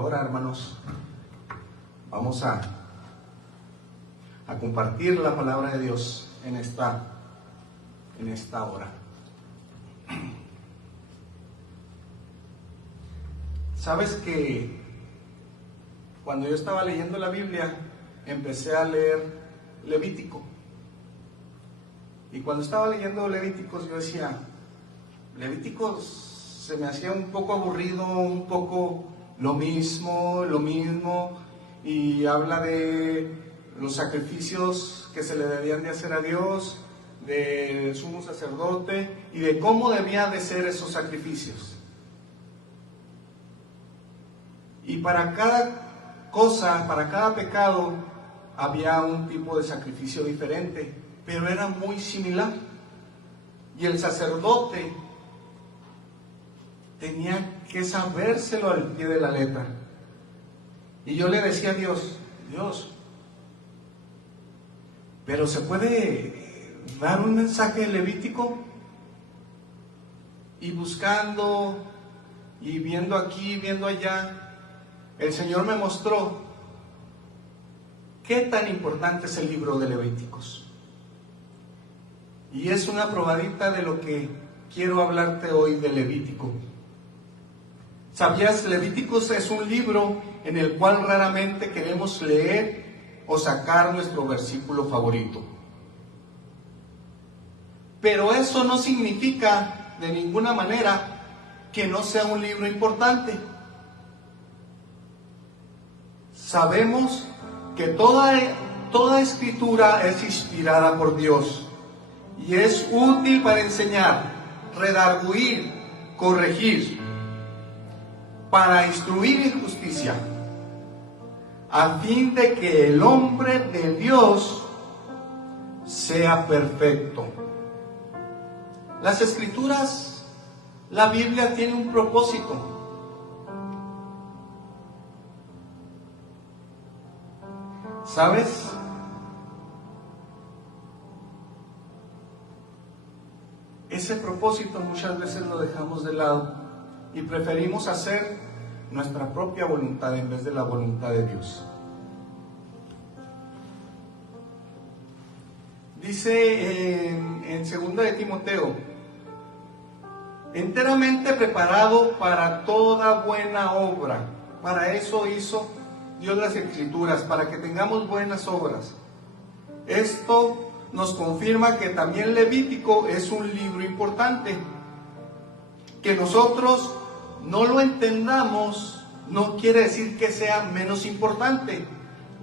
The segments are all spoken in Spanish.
ahora, hermanos, vamos a compartir la palabra de Dios en esta hora. Sabes que cuando yo estaba leyendo la Biblia, empecé a leer Levítico. Y cuando estaba leyendo Levíticos, yo decía, Levíticos se me hacía un poco aburrido, un poco lo mismo, y habla de los sacrificios que se le debían de hacer a Dios, del sumo sacerdote, y de cómo debían de ser esos sacrificios. Y para cada cosa, para cada pecado, había un tipo de sacrificio diferente, pero era muy similar. Y el sacerdote tenía que sabérselo al pie de la letra. Y yo le decía a Dios, ¿pero se puede dar un mensaje levítico? Y buscando, y viendo aquí, viendo allá, el Señor me mostró qué tan importante es el libro de Levíticos. Y es una probadita de lo que quiero hablarte hoy de Levítico. ¿Sabías? Levíticos es un libro en el cual raramente queremos leer o sacar nuestro versículo favorito. Pero eso no significa de ninguna manera que no sea un libro importante. Sabemos que toda escritura es inspirada por Dios y es útil para enseñar, redarguir, corregir, para instruir en justicia, a fin de que el hombre de Dios sea perfecto. Las escrituras, la Biblia tiene un propósito. ¿Sabes? Ese propósito muchas veces lo dejamos de lado y preferimos hacer nuestra propia voluntad en vez de la voluntad de Dios. Dice en 2 de Timoteo, enteramente preparado para toda buena obra. Para eso hizo Dios las Escrituras, para que tengamos buenas obras. Esto nos confirma que también Levítico es un libro importante. Que nosotros no lo entendamos no quiere decir que sea menos importante.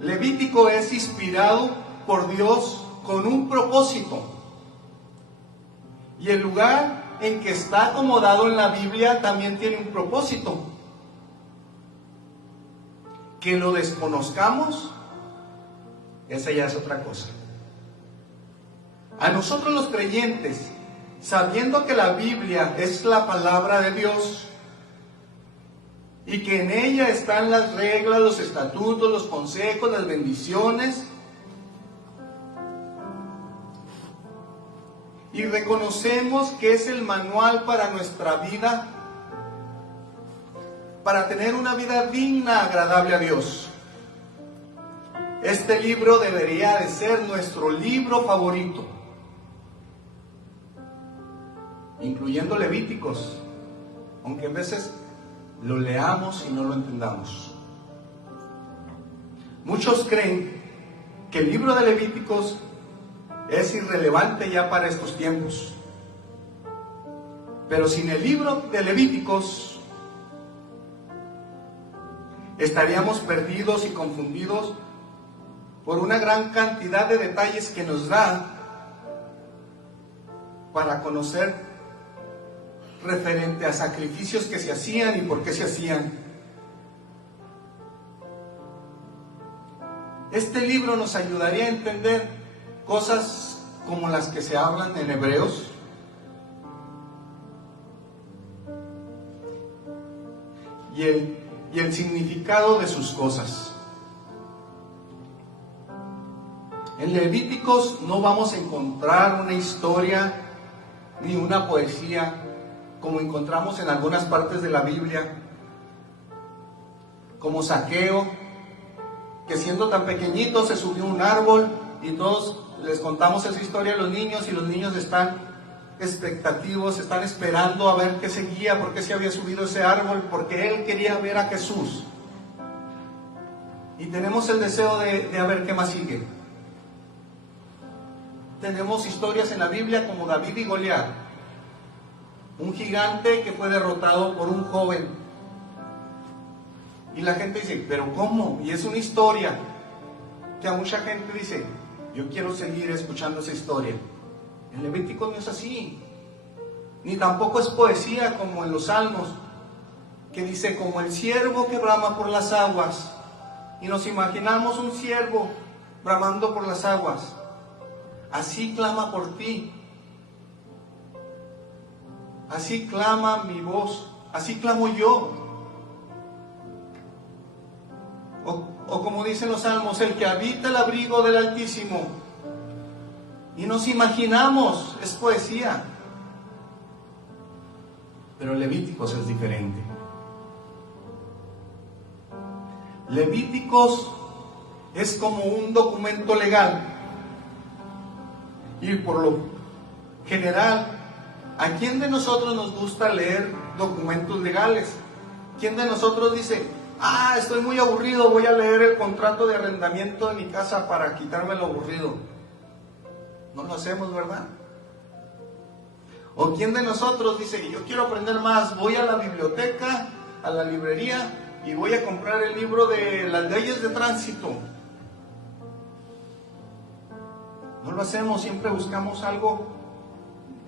Levítico es inspirado por Dios con un propósito. Y el lugar en que está acomodado en la Biblia también tiene un propósito. Que lo desconozcamos, esa ya es otra cosa. A nosotros los creyentes, sabiendo que la Biblia es la palabra de Dios y que en ella están las reglas, los estatutos, los consejos, las bendiciones, y reconocemos que es el manual para nuestra vida, para tener una vida digna, agradable a Dios. Este libro debería de ser nuestro libro favorito, incluyendo Levíticos, aunque a veces lo leamos y no lo entendamos. Muchos creen que el libro de Levíticos es irrelevante ya para estos tiempos. Pero sin el libro de Levíticos estaríamos perdidos y confundidos por una gran cantidad de detalles que nos da para conocer referente a sacrificios que se hacían y por qué se hacían. Este libro nos ayudaría a entender cosas como las que se hablan en Hebreos, y el significado de sus cosas. En Levíticos no vamos a encontrar una historia ni una poesía como encontramos en algunas partes de la Biblia. como Zaqueo, que siendo tan pequeñito se subió a un árbol y todos les contamos esa historia a los niños y los niños están expectativos, están esperando a ver qué seguía, por qué se había subido ese árbol, porque él quería ver a Jesús. Y tenemos el deseo de a ver qué más sigue. Tenemos historias en la Biblia como David y Goliat, un gigante que fue derrotado por un joven. Y la gente dice, ¿pero cómo? Y es una historia que a mucha gente dice, yo quiero seguir escuchando esa historia. En Levítico no es así, ni tampoco es poesía como en los Salmos, que dice, como el ciervo que brama por las aguas, y nos imaginamos un ciervo bramando por las aguas, así clama por ti, así clama mi voz, así clamo yo. O como dicen los Salmos, el que habita el abrigo del Altísimo. Y nos imaginamos, es poesía. Pero Levíticos es diferente. Levíticos es como un documento legal. Y por lo general, ¿a quién de nosotros nos gusta leer documentos legales? ¿Quién de nosotros dice, estoy muy aburrido, voy a leer el contrato de arrendamiento de mi casa para quitarme lo aburrido? No lo hacemos, ¿verdad? ¿O quién de nosotros dice, yo quiero aprender más, voy a la biblioteca, a la librería y voy a comprar el libro de las leyes de tránsito? No lo hacemos, siempre buscamos algo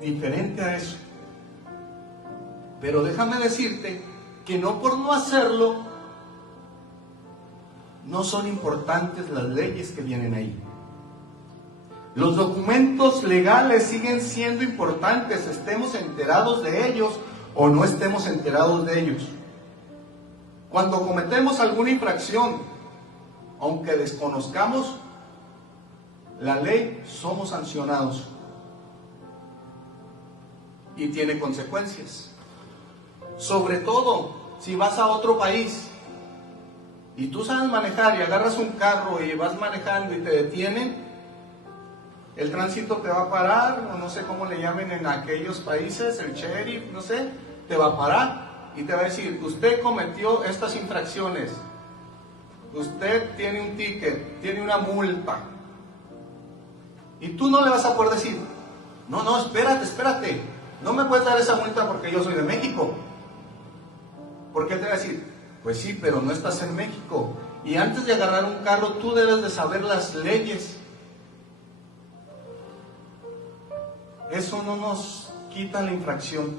diferente a eso. Pero déjame decirte que no por no hacerlo, no son importantes las leyes que vienen ahí. Los documentos legales siguen siendo importantes, estemos enterados de ellos o no estemos enterados de ellos. Cuando cometemos alguna infracción, aunque desconozcamos la ley, somos sancionados y tiene consecuencias. Sobre todo si vas a otro país y tú sabes manejar y agarras un carro y vas manejando y te detienen, el tránsito te va a parar, o no sé cómo le llamen en aquellos países, el sheriff, no sé, te va a parar y te va a decir, usted cometió estas infracciones, usted tiene un ticket, tiene una multa. Y tú no le vas a poder decir, no, espérate, no me puedes dar esa multa porque yo soy de México. Porque él te va a decir, pues sí, pero no estás en México. Y antes de agarrar un carro, tú debes de saber las leyes. Eso no nos quita la infracción.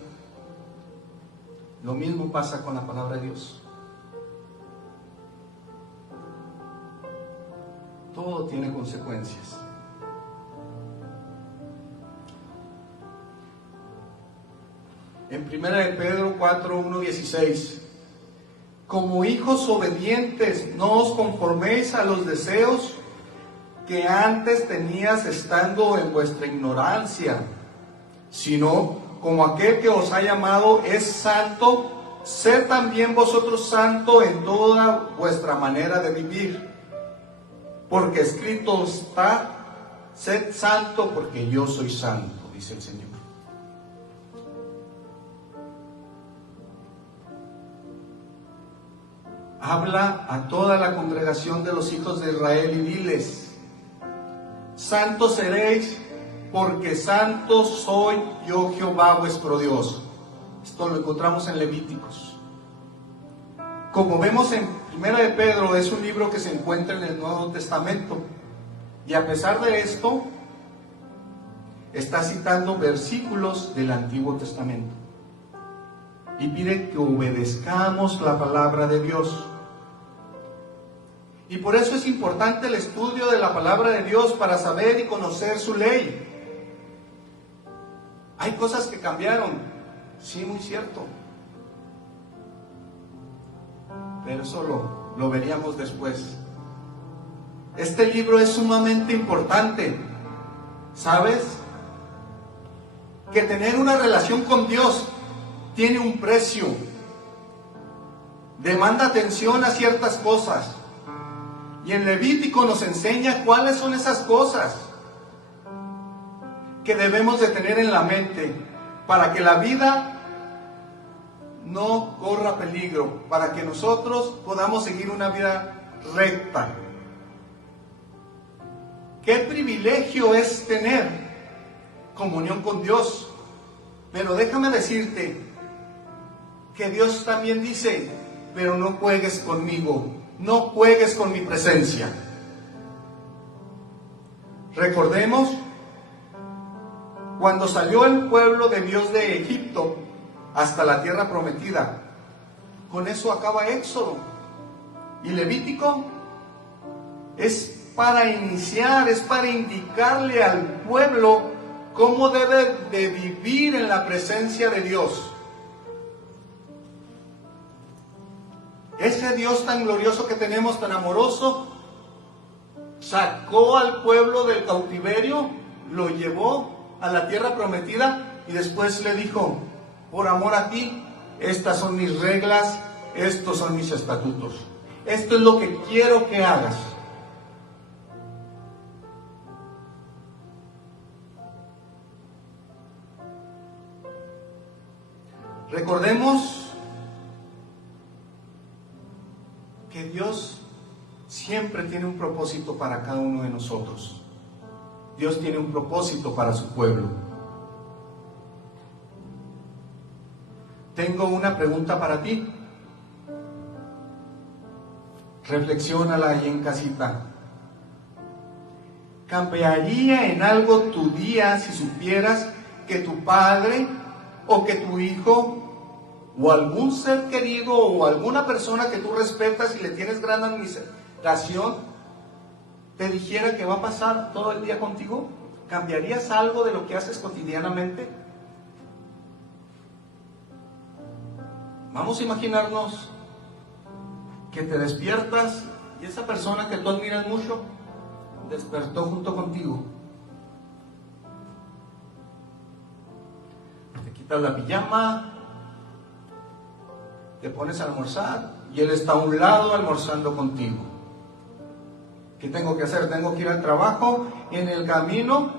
Lo mismo pasa con la palabra de Dios. Todo tiene consecuencias. En 1 Pedro 4:1-16, como hijos obedientes, no os conforméis a los deseos que antes tenías estando en vuestra ignorancia, sino como aquel que os ha llamado es santo, sed también vosotros santos en toda vuestra manera de vivir. Porque escrito está, sed santo porque yo soy santo, dice el Señor. Habla a toda la congregación de los hijos de Israel y diles, santos seréis, porque santo soy yo Jehová vuestro Dios. Esto lo encontramos en Levíticos. Como vemos en 1 de Pedro, es un libro que se encuentra en el Nuevo Testamento. Y a pesar de esto, está citando versículos del Antiguo Testamento. Y pide que obedezcamos la palabra de Dios. Y por eso es importante el estudio de la palabra de Dios para saber y conocer su ley. Hay cosas que cambiaron, sí, muy cierto. Pero eso lo veríamos después. Este libro es sumamente importante. ¿Sabes? Que tener una relación con Dios tiene un precio. demanda atención a ciertas cosas. Y en Levítico nos enseña cuáles son esas cosas que debemos de tener en la mente para que la vida no corra peligro, para que nosotros podamos seguir una vida recta. Qué privilegio es tener comunión con Dios. Pero déjame decirte que Dios también dice, pero no juegues conmigo, no juegues con mi presencia. Recordemos cuando salió el pueblo de Dios de Egipto hasta la tierra prometida. Con eso acaba Éxodo. Y Levítico es para iniciar, es para indicarle al pueblo cómo debe de vivir en la presencia de Dios. Ese Dios tan glorioso que tenemos, tan amoroso, sacó al pueblo del cautiverio, lo llevó a la tierra prometida y después le dijo, por amor a ti, estas son mis reglas, estos son mis estatutos. Esto es lo que quiero que hagas. Recordemos que Dios siempre tiene un propósito para cada uno de nosotros. Dios tiene un propósito para su pueblo. Tengo una pregunta para ti. Reflexiónala ahí en casita. ¿Cambiaría en algo tu día si supieras que tu padre o que tu hijo o algún ser querido o alguna persona que tú respetas y le tienes gran admiración te dijera que va a pasar todo el día contigo? ¿Cambiarías algo de lo que haces cotidianamente? Vamos a imaginarnos que te despiertas y esa persona que tú admiras mucho despertó junto contigo. Te quitas la pijama, te pones a almorzar y él está a un lado almorzando contigo. ¿Qué tengo que hacer? Tengo que ir al trabajo y en el camino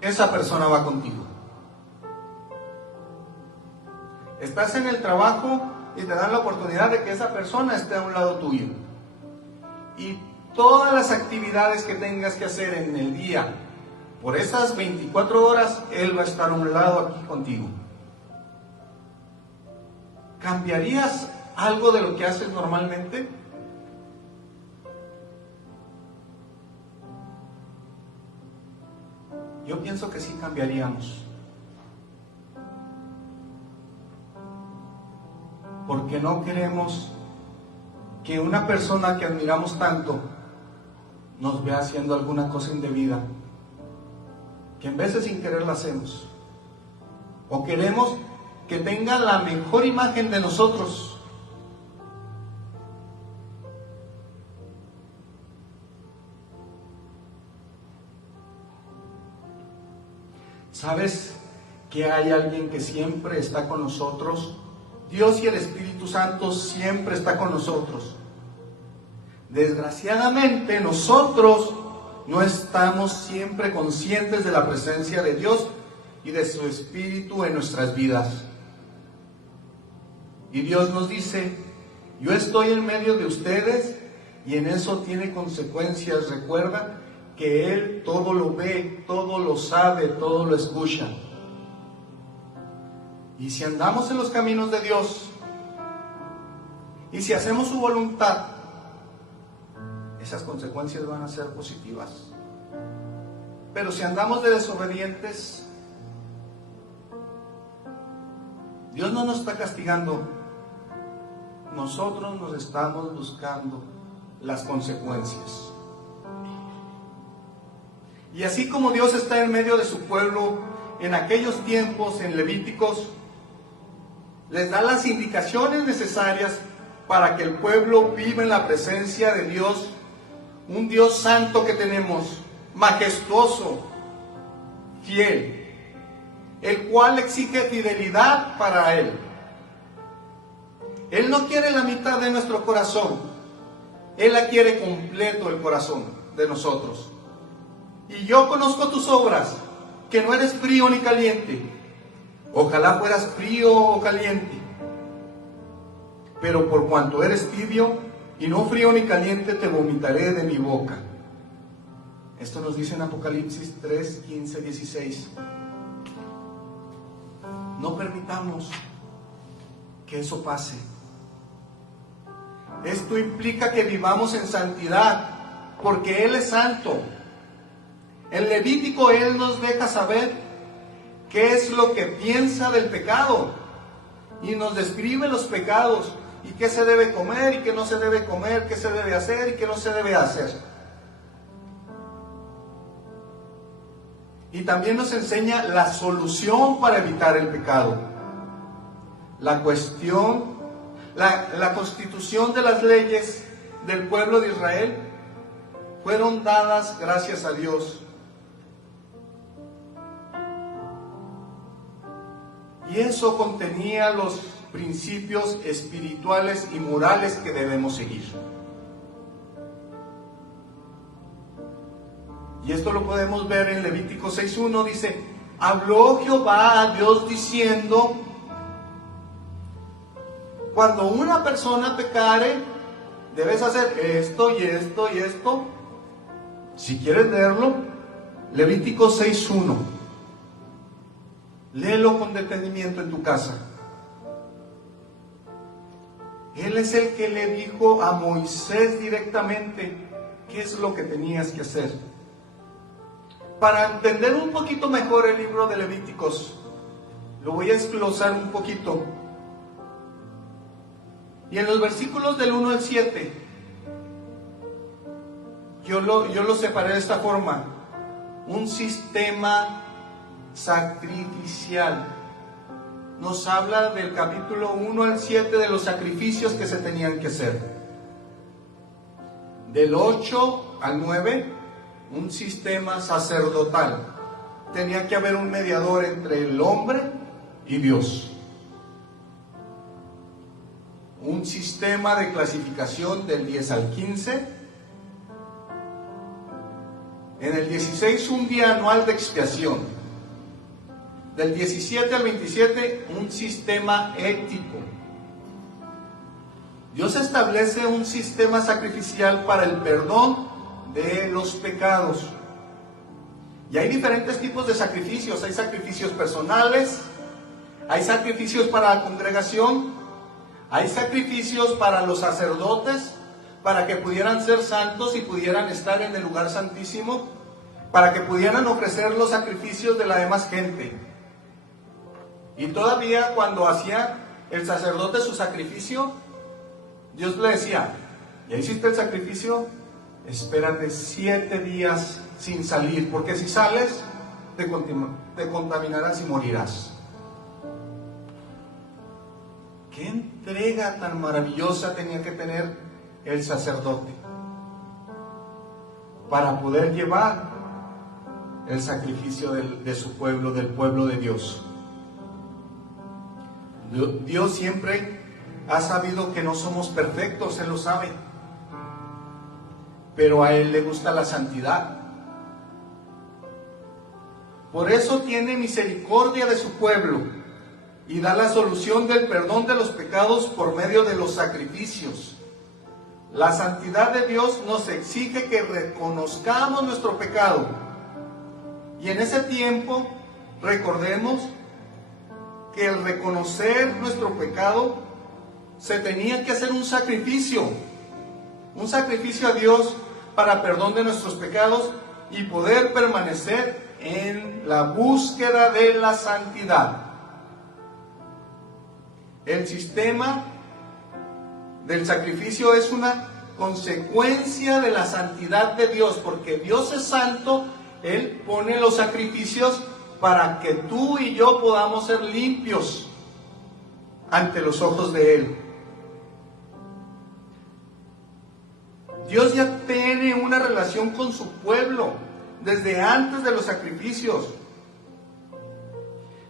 esa persona va contigo. Estás en el trabajo y te dan la oportunidad de que esa persona esté a un lado tuyo. Y todas las actividades que tengas que hacer en el día, por esas 24 horas, él va a estar a un lado aquí contigo. ¿Cambiarías algo de lo que haces normalmente? Yo pienso que sí cambiaríamos. Porque no queremos que una persona que admiramos tanto nos vea haciendo alguna cosa indebida, que en veces sin querer la hacemos. O queremos que tenga la mejor imagen de nosotros. ¿Sabes que hay alguien que siempre está con nosotros? Dios y el Espíritu Santo siempre está con nosotros. Desgraciadamente nosotros no estamos siempre conscientes de la presencia de Dios y de su Espíritu en nuestras vidas. Y Dios nos dice, yo estoy en medio de ustedes y en eso tiene consecuencias. Recuerda que Él todo lo ve, todo lo sabe, todo lo escucha. Y si andamos en los caminos de Dios y si hacemos su voluntad, esas consecuencias van a ser positivas. Pero si andamos de desobedientes, Dios no nos está castigando, nosotros nos estamos buscando las consecuencias. Y así como Dios está en medio de su pueblo en aquellos tiempos, en Levíticos, les da las indicaciones necesarias para que el pueblo viva en la presencia de Dios, un Dios santo que tenemos, majestuoso, fiel, el cual exige fidelidad para Él. Él no quiere la mitad de nuestro corazón. Él la quiere completo el corazón de nosotros. Y yo conozco tus obras, que no eres frío ni caliente. Ojalá fueras frío o caliente. Pero por cuanto eres tibio y no frío ni caliente, te vomitaré de mi boca. Esto nos dice en Apocalipsis 3, 15, 16. No permitamos que eso pase. Esto implica que vivamos en santidad, porque Él es santo. En Levítico Él nos deja saber qué es lo que piensa del pecado, y nos describe los pecados, y qué se debe comer, y qué no se debe comer, qué se debe hacer y qué no se debe hacer. Y también nos enseña la solución para evitar el pecado. La constitución de las leyes del pueblo de Israel fueron dadas gracias a Dios. Y eso contenía los principios espirituales y morales que debemos seguir. Y esto lo podemos ver en Levítico 6:1, dice: habló Jehová a Dios diciendo, cuando una persona pecare, debes hacer esto y esto y esto. Si quieres leerlo, Levítico 6:1. Léelo con detenimiento en tu casa. Él es el que le dijo a Moisés directamente qué es lo que tenías que hacer. Para entender un poquito mejor el libro de Levíticos, lo voy a desglosar un poquito. Y en los versículos del 1 al 7, yo lo separé de esta forma: un sistema sacrificial. Nos habla del capítulo 1 al 7 de los sacrificios que se tenían que hacer. Del 8 al 9, un sistema sacerdotal. Tenía que haber un mediador entre el hombre y Dios. Un sistema de clasificación del 10 al 15. En el 16, un día anual de expiación. Del 17 al 27, un sistema ético. Dios establece un sistema sacrificial para el perdón de los pecados. Y hay diferentes tipos de sacrificios. Hay sacrificios personales, hay sacrificios para la congregación, hay sacrificios para los sacerdotes, para que pudieran ser santos y pudieran estar en el lugar santísimo, para que pudieran ofrecer los sacrificios de la demás gente. Y todavía cuando hacía el sacerdote su sacrificio, Dios le decía: ¿ya hiciste el sacrificio? Espérate 7 días sin salir, porque si sales te contaminarás y morirás. ¿Qué entrega tan maravillosa tenía que tener el sacerdote para poder llevar el sacrificio de su pueblo, del pueblo de Dios? Dios siempre ha sabido que no somos perfectos, Él lo sabe, pero a Él le gusta la santidad. Por eso tiene misericordia de su pueblo y da la solución del perdón de los pecados por medio de los sacrificios. La santidad de Dios nos exige que reconozcamos nuestro pecado, y en ese tiempo recordemos que el reconocer nuestro pecado se tenía que hacer un sacrificio a Dios para perdón de nuestros pecados y poder permanecer en la búsqueda de la santidad. El sistema del sacrificio es una consecuencia de la santidad de Dios, porque Dios es santo. Él pone los sacrificios para que tú y yo podamos ser limpios ante los ojos de Él. Dios ya tiene una relación con su pueblo desde antes de los sacrificios.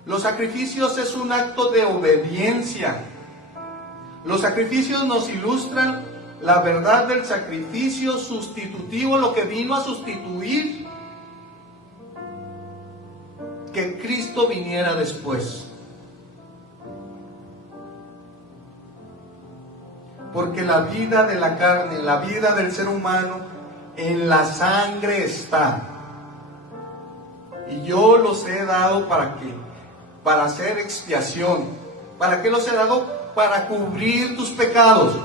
Los sacrificios es un acto de obediencia. Los sacrificios nos ilustran la verdad del sacrificio sustitutivo, lo que vino a sustituir que Cristo viniera después. Porque la vida de la carne, la vida del ser humano, en la sangre está. Y yo los he dado ¿para qué? Para hacer expiación. ¿Para qué los he dado? Para cubrir tus pecados.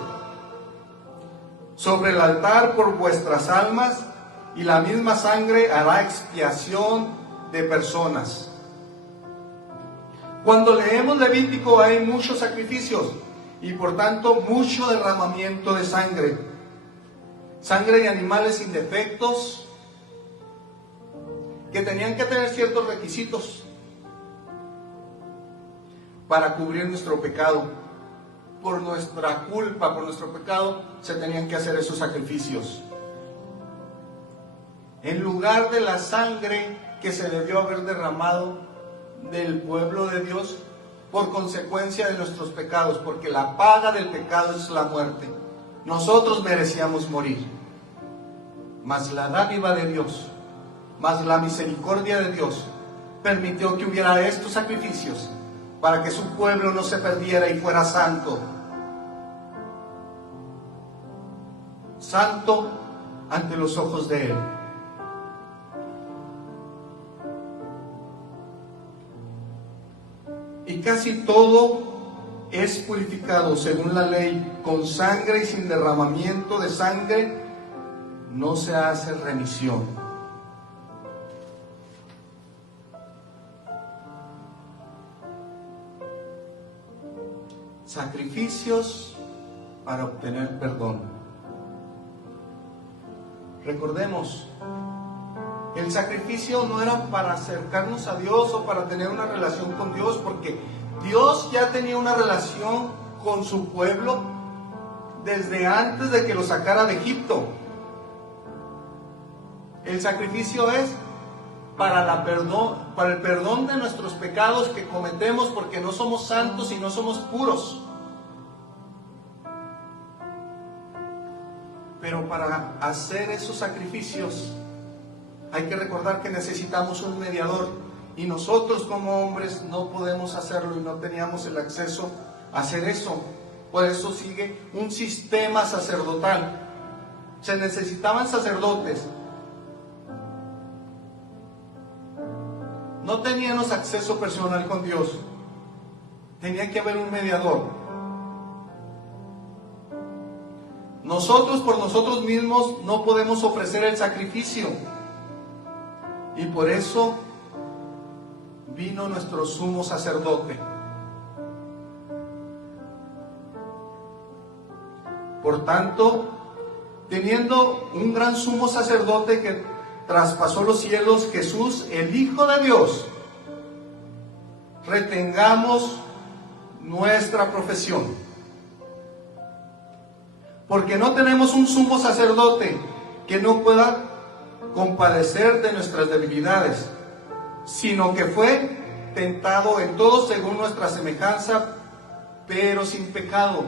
Sobre el altar por vuestras almas, y la misma sangre hará expiación de personas. Cuando leemos Levítico hay muchos sacrificios y por tanto mucho derramamiento de sangre. Sangre de animales sin defectos, que tenían que tener ciertos requisitos para cubrir nuestro pecado. Por nuestra culpa, por nuestro pecado, se tenían que hacer esos sacrificios. En lugar de la sangre que se debió haber derramado del pueblo de Dios por consecuencia de nuestros pecados, porque la paga del pecado es la muerte. Nosotros merecíamos morir, mas la dádiva de Dios, mas la misericordia de Dios permitió que hubiera estos sacrificios para que su pueblo no se perdiera y fuera santo. Santo ante los ojos de Él. Y casi todo es purificado según la ley, con sangre y sin derramamiento de sangre no se hace remisión. Sacrificios para obtener perdón. Recordemos, el sacrificio no era para acercarnos a Dios o para tener una relación con Dios, porque Dios ya tenía una relación con su pueblo desde antes de que lo sacara de Egipto. El sacrificio es para el perdón de nuestros pecados que cometemos porque no somos santos y no somos puros. Pero para hacer esos sacrificios hay que recordar que necesitamos un mediador y nosotros como hombres no podemos hacerlo y no teníamos el acceso a hacer eso. Por eso sigue un sistema sacerdotal. Se necesitaban sacerdotes. No teníamos acceso personal con Dios. Tenía que haber un mediador. Nosotros por nosotros mismos no podemos ofrecer el sacrificio. Y por eso vino nuestro sumo sacerdote. Por tanto, teniendo un gran sumo sacerdote que traspasó los cielos, Jesús, el Hijo de Dios, retengamos nuestra profesión. Porque no tenemos un sumo sacerdote que no pueda compadecer de nuestras debilidades, sino que fue tentado en todo según nuestra semejanza, pero sin pecado.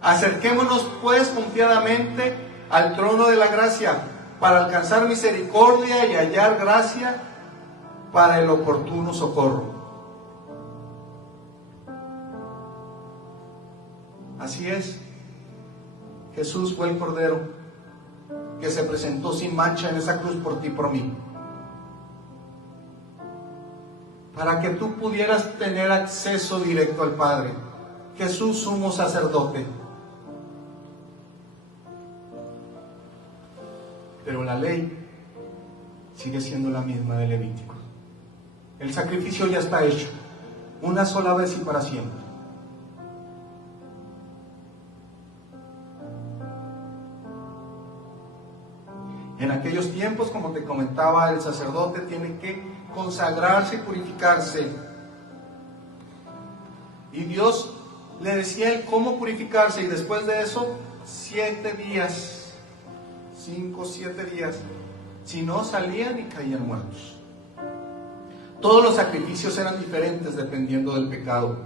Acerquémonos pues confiadamente al trono de la gracia, para alcanzar misericordia y hallar gracia para el oportuno socorro. Así es, Jesús fue el Cordero que se presentó sin mancha en esa cruz por ti y por mí, para que tú pudieras tener acceso directo al Padre. Jesús, sumo sacerdote. Pero la ley sigue siendo la misma de Levítico. El sacrificio ya está hecho, una sola vez y para siempre. En aquellos tiempos, como te comentaba, el sacerdote tiene que consagrarse y purificarse. Y Dios le decía a él cómo purificarse, y después de eso, 7 días, 5 o 7 días, si no salían y caían muertos. Todos los sacrificios eran diferentes dependiendo del pecado.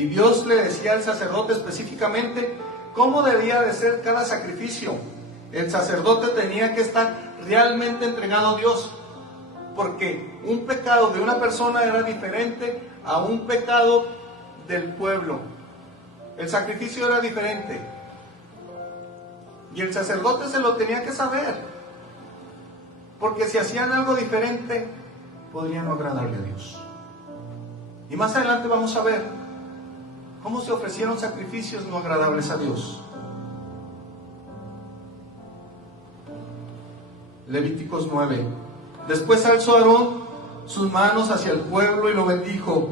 Y Dios le decía al sacerdote específicamente cómo debía de ser cada sacrificio. El sacerdote tenía que estar realmente entregado a Dios, porque un pecado de una persona era diferente a un pecado del pueblo. El sacrificio era diferente. Y el sacerdote se lo tenía que saber, porque si hacían algo diferente, podría no agradarle a Dios. Y más adelante vamos a ver cómo se ofrecieron sacrificios no agradables a Dios. Levíticos 9. Después alzó Aarón sus manos hacia el pueblo y lo bendijo.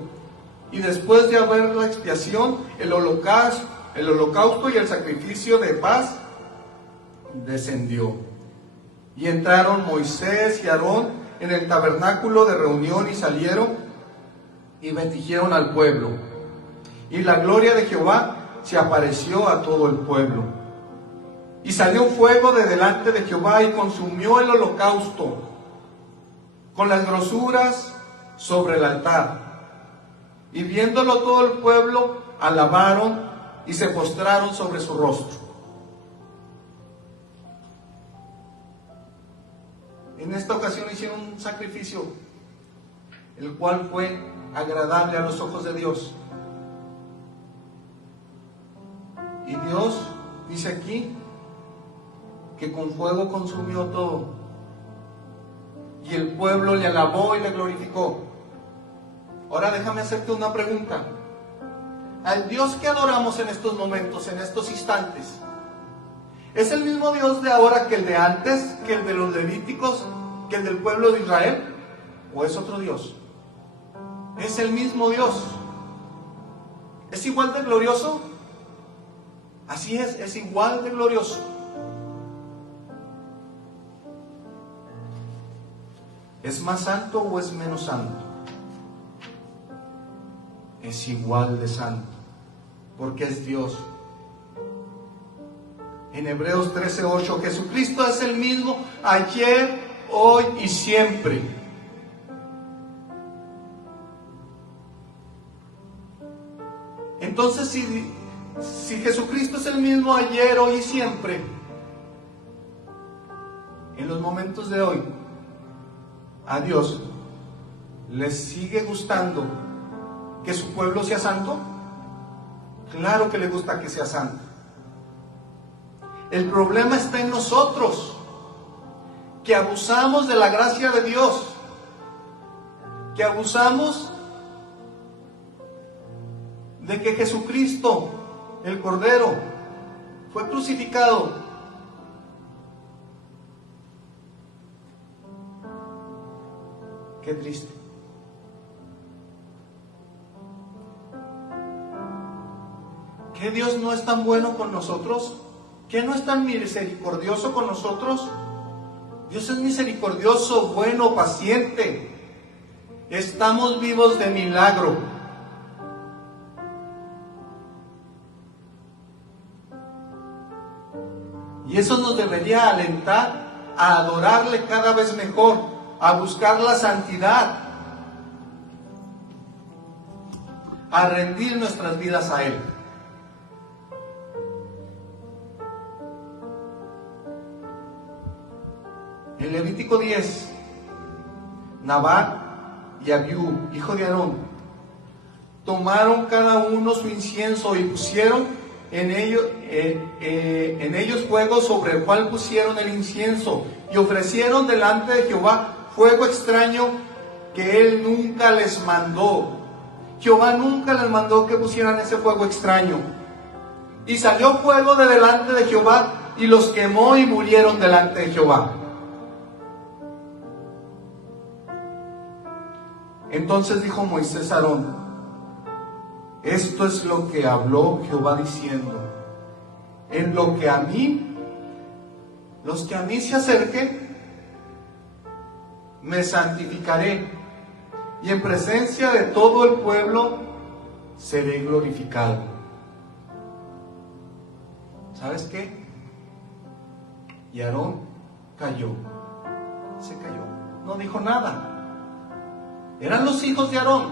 Y después de haber la expiación, el holocausto y el sacrificio de paz, descendió. Y entraron Moisés y Aarón en el tabernáculo de reunión y salieron y bendijeron al pueblo. Y la gloria de Jehová se apareció a todo el pueblo. Y salió fuego de delante de Jehová y consumió el holocausto con las grosuras sobre el altar. Y viéndolo todo el pueblo, alabaron y se postraron sobre su rostro. En esta ocasión hicieron un sacrificio, el cual fue agradable a los ojos de Dios. Y Dios dice aquí que con fuego consumió todo. Y el pueblo le alabó y le glorificó. Ahora déjame hacerte una pregunta. Al Dios que adoramos en estos momentos, en estos instantes, ¿es el mismo Dios de ahora que el de antes, que el de los levíticos, que el del pueblo de Israel? ¿O es otro Dios? Es el mismo Dios. ¿Es igual de glorioso? Así es igual de glorioso. ¿Es más santo o es menos santo? Es igual de santo, porque es Dios. En Hebreos 13:8, Jesucristo es el mismo ayer, hoy y siempre. Entonces, si Jesucristo es el mismo ayer, hoy y siempre, en los momentos de hoy, a Dios ¿le sigue gustando que su pueblo sea santo? Claro que le gusta que sea santo. El problema está en nosotros, que abusamos de la gracia de Dios, que abusamos de que Jesucristo, el Cordero, fue crucificado. Qué triste. ¿Que Dios no es tan bueno con nosotros? ¿Que no es tan misericordioso con nosotros? Dios es misericordioso, bueno, paciente. Estamos vivos de milagro. Y eso nos debería alentar a adorarle cada vez mejor, a buscar la santidad, a rendir nuestras vidas a Él. En Levítico 10, Nadab y Abiú, hijo de Aarón, tomaron cada uno su incienso y pusieron en ellos fuego sobre el cual pusieron el incienso, y ofrecieron delante de Jehová fuego extraño que Él nunca les mandó. Jehová nunca les mandó que pusieran ese fuego extraño. Y salió fuego de delante de Jehová y los quemó y murieron delante de Jehová. Entonces dijo Moisés a Aarón: esto es lo que habló Jehová diciendo: en lo que a mí, los que a mí se acerquen, me santificaré, y en presencia de todo el pueblo seré glorificado. ¿Sabes qué? Y Aarón cayó, se cayó, no dijo nada. Eran los hijos de Aarón,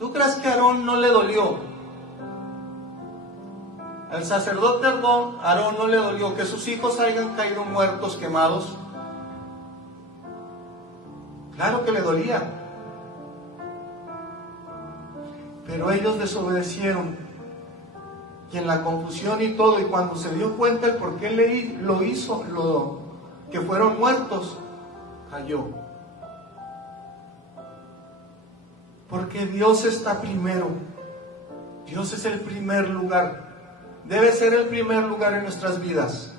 ¿Tú crees que a Aarón no le dolió? Al sacerdote Aarón no le dolió que sus hijos hayan caído muertos, quemados. Claro que le dolía. Pero ellos desobedecieron. Y en la confusión y todo, y cuando se dio cuenta el por qué lo hizo, que fueron muertos, cayó. Porque Dios está primero. Dios es el primer lugar. Debe ser el primer lugar en nuestras vidas.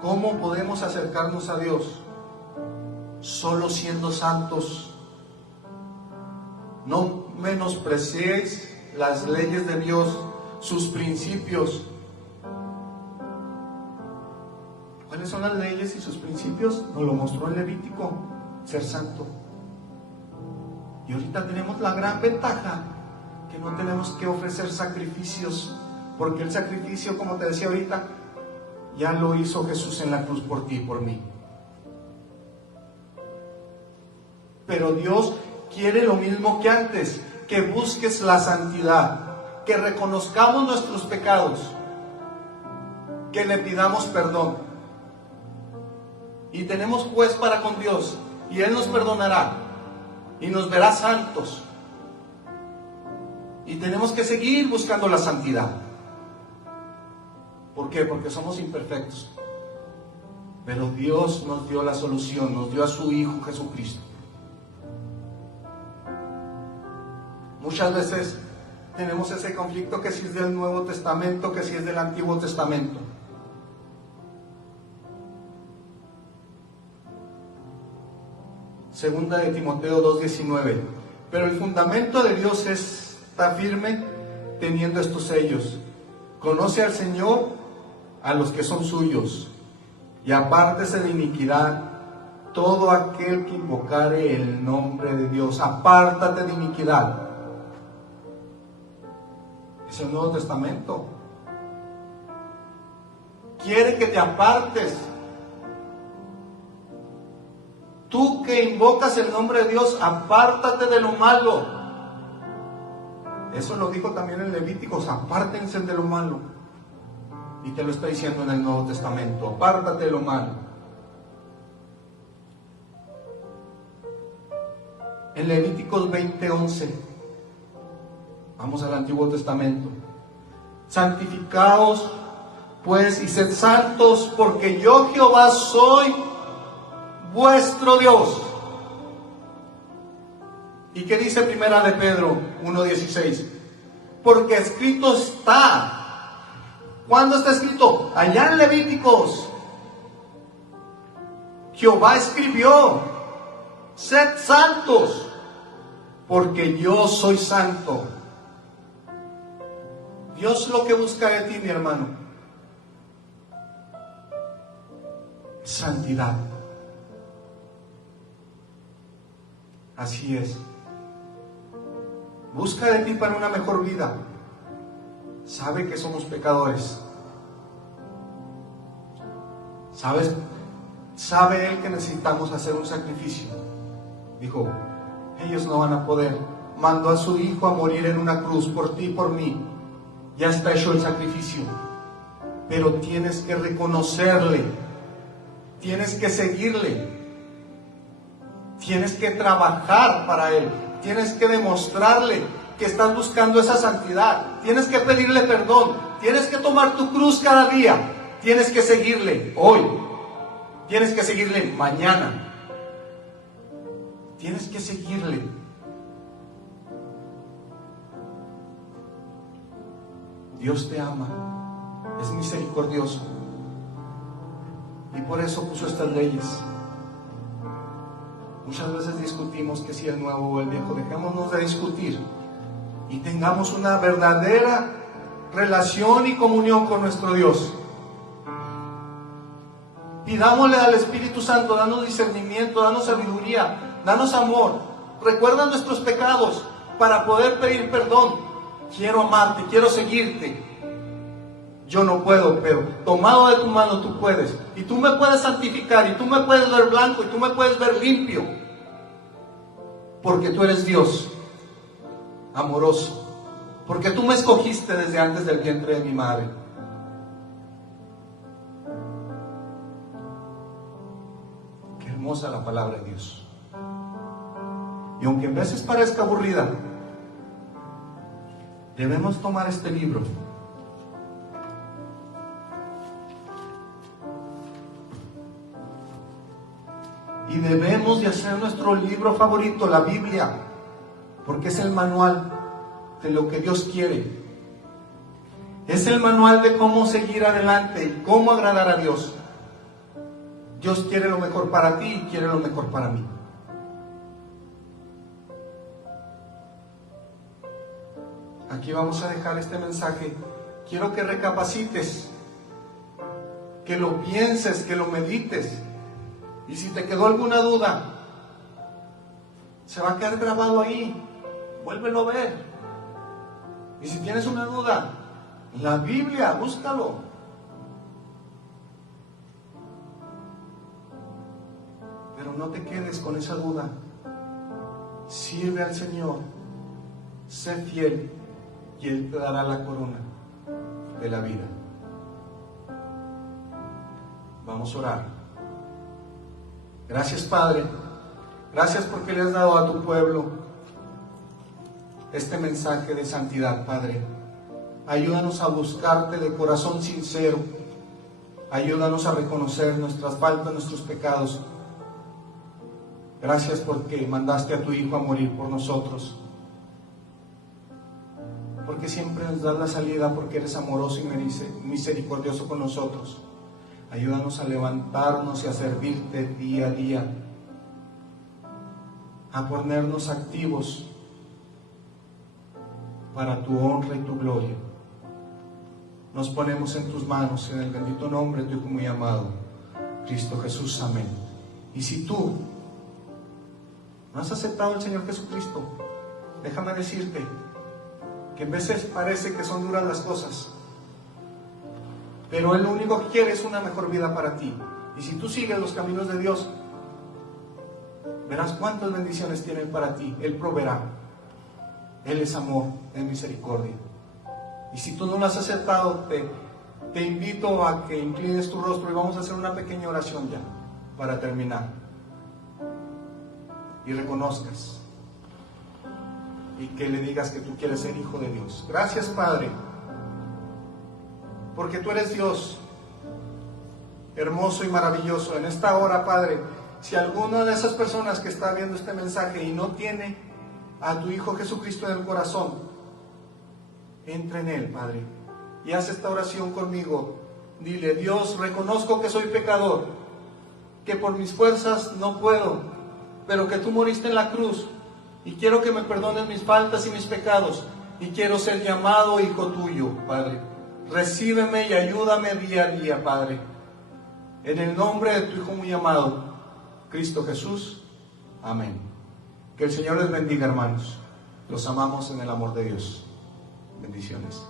¿Cómo podemos acercarnos a Dios? Solo siendo santos. No menospreciéis las leyes de Dios, sus principios. ¿Cuáles son las leyes y sus principios? Nos lo mostró el Levítico, ser santo. Y ahorita tenemos la gran ventaja que no tenemos que ofrecer sacrificios, porque el sacrificio, como te decía ahorita, ya lo hizo Jesús en la cruz por ti y por mí. Pero Dios quiere lo mismo que antes, que busques la santidad, que reconozcamos nuestros pecados, que le pidamos perdón. Y tenemos juez para con Dios, y Él nos perdonará, y nos verá santos. Y tenemos que seguir buscando la santidad. ¿Por qué? Porque somos imperfectos. Pero Dios nos dio la solución, nos dio a su Hijo Jesucristo. Muchas veces tenemos ese conflicto, que si es del Nuevo Testamento, que si es del Antiguo Testamento. Segunda de Timoteo 2:19. Pero el fundamento de Dios está firme, teniendo estos sellos: conoce al Señor a los que son suyos, y apártese de iniquidad todo aquel que invocare el nombre de Dios. Apártate de iniquidad. Es el Nuevo Testamento. Quiere que te apartes. Tú que invocas el nombre de Dios, apártate de lo malo. Eso lo dijo también en Levíticos: apártense de lo malo. Y te lo está diciendo en el Nuevo Testamento: apártate de lo malo. En Levíticos 20:11, vamos al Antiguo Testamento: santificaos pues y sed santos, porque yo Jehová soy vuestro Dios. ¿Y qué dice Primera de Pedro 1:16? Porque escrito está. ¿Cuándo está escrito? Allá en Levíticos. Jehová escribió: sed santos, porque yo soy santo. Dios lo que busca de ti, mi hermano, es santidad. Así es. Busca de ti para una mejor vida. Sabe que somos pecadores. Sabe Él que necesitamos hacer un sacrificio. Dijo: ellos no van a poder. Mandó a su Hijo a morir en una cruz por ti y por mí. Ya está hecho el sacrificio. Pero tienes que reconocerle. Tienes que seguirle. Tienes que trabajar para Él. Tienes que demostrarle que estás buscando esa santidad. Tienes que pedirle perdón. Tienes que tomar tu cruz cada día. Tienes que seguirle hoy. Tienes que seguirle mañana. Tienes que seguirle. Dios te ama. Es misericordioso. Y por eso puso estas leyes. Muchas veces discutimos que si el nuevo o el viejo. Dejémonos de discutir y tengamos una verdadera relación y comunión con nuestro Dios. Pidámosle al Espíritu Santo: danos discernimiento, danos sabiduría, danos amor. Recuerda nuestros pecados para poder pedir perdón. Quiero amarte, quiero seguirte. yo no puedo, pero tomado de tu mano tú puedes. Y tú me puedes santificar, y tú me puedes ver blanco, y tú me puedes ver limpio. Porque tú eres Dios, amoroso. Porque tú me escogiste desde antes del vientre de mi madre. Qué hermosa la palabra de Dios. Y aunque a veces parezca aburrida, debemos tomar este libro y debemos de hacer nuestro libro favorito, la Biblia, porque es el manual de lo que Dios quiere. Es el manual de cómo seguir adelante y cómo agradar a Dios. Dios quiere lo mejor para ti y quiere lo mejor para mí. Aquí vamos a dejar este mensaje. Quiero que recapacites, que lo pienses, que lo medites. Y si te quedó alguna duda, se va a quedar grabado ahí. Vuélvelo a ver. Y si tienes una duda, la Biblia, búscalo. Pero no te quedes con esa duda. Sirve al Señor, sé fiel, y Él te dará la corona de la vida. Vamos a orar. Gracias, Padre. Gracias porque le has dado a tu pueblo este mensaje de santidad, Padre. Ayúdanos a buscarte de corazón sincero. Ayúdanos a reconocer nuestras faltas, nuestros pecados. Gracias porque mandaste a tu Hijo a morir por nosotros. Porque siempre nos das la salida, porque eres amoroso y misericordioso con nosotros. Ayúdanos a levantarnos y a servirte día a día, a ponernos activos para tu honra y tu gloria. Nos ponemos en tus manos, en el bendito nombre de tu Hijo muy amado, Cristo Jesús. Amén. Y si tú no has aceptado al Señor Jesucristo, déjame decirte que a veces parece que son duras las cosas, pero Él lo único que quiere es una mejor vida para ti. Y si tú sigues los caminos de Dios, verás cuántas bendiciones tiene Él para ti. Él proveerá. Él es amor, es misericordia. Y si tú no lo has aceptado, te invito a que inclines tu rostro y vamos a hacer una pequeña oración ya, para terminar. Y reconozcas y que le digas que tú quieres ser hijo de Dios. Gracias, Padre, porque tú eres Dios, hermoso y maravilloso. En esta hora, Padre, si alguna de esas personas que está viendo este mensaje y no tiene a tu Hijo Jesucristo en el corazón, entra en Él, Padre, y haz esta oración conmigo. Dile: Dios, reconozco que soy pecador, que por mis fuerzas no puedo, pero que tú moriste en la cruz, y quiero que me perdones mis faltas y mis pecados, y quiero ser llamado hijo tuyo, Padre. Recíbeme y ayúdame día a día, Padre. En el nombre de tu Hijo muy amado, Cristo Jesús. Amén. Que el Señor les bendiga, hermanos. Los amamos en el amor de Dios. Bendiciones.